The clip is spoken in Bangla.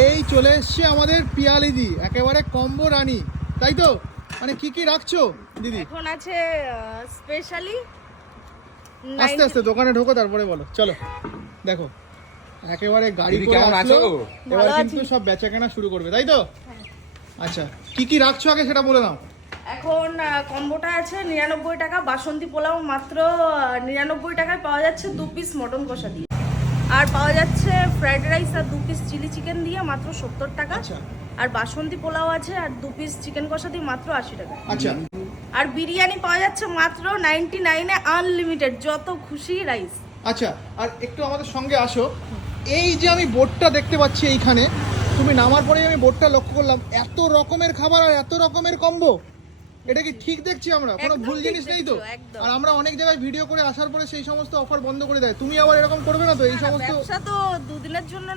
এই চলে এসছে আমাদের পিয়ালিদি, একেবারে কম্বো রানী, তাই তো? মানে কি কি রাখছো দিদি? এখন আছে স্পেশালি আস্তে আস্তে দোকানে ঢোকো তারপরে বলো। চলো দেখো একেবারে গাড়ি দিদি করে কেমন আসলো, আছো? এবার ভালো কিন্তু আছি। সব বেচাকেনা শুরু করবে, তাই তো? আচ্ছা কি কি রাখছো আগে সেটা বলে দাও। এখন কম্বোটা আছে 99 টাকা, বাসন্তী পোলাও মাত্র 99 টাকায় পাওয়া যাচ্ছে 2 পিস মটন কষা দিয়ে, আর পাওয়া যাচ্ছে ফ্রাইড রাইস আর 2 পিস চিলি চিকেন দিয়ে মাত্র 70 টাকা। আচ্ছা আর বাসন্তী পোলাও আছে আর 2 পিস চিকেন কষা দিয়ে মাত্র 80 টাকা। আচ্ছা আর বিরিয়ানি পাওয়া যাচ্ছে মাত্র 99 এ, আনলিমিটেড, যত খুশি রাইস। আচ্ছা, আর একটু আমাদের সঙ্গে আসো। এই যে আমি বোর্ডটা দেখতে পাচ্ছি এইখানে, তুমি নামার পরেই আমি বোর্ডটা লক্ষ্য করলাম, এত রকমের খাবার আর এত রকমের কম্বো। এটা কি ঠিক দেখছি আমরা? কোনো একদম ভুল ঠিক জিনিস নেই তো? দেখছো, একদম। আর আমরা অনেক জায়গায় ভিডিও করে আসার পরে সেই সমস্ত অফার বন্ধ করে দেয়, তুমি আবার এরকম করবে না তো? এই সমস্ত ব্যবসা তো দুদিনের জন্য না,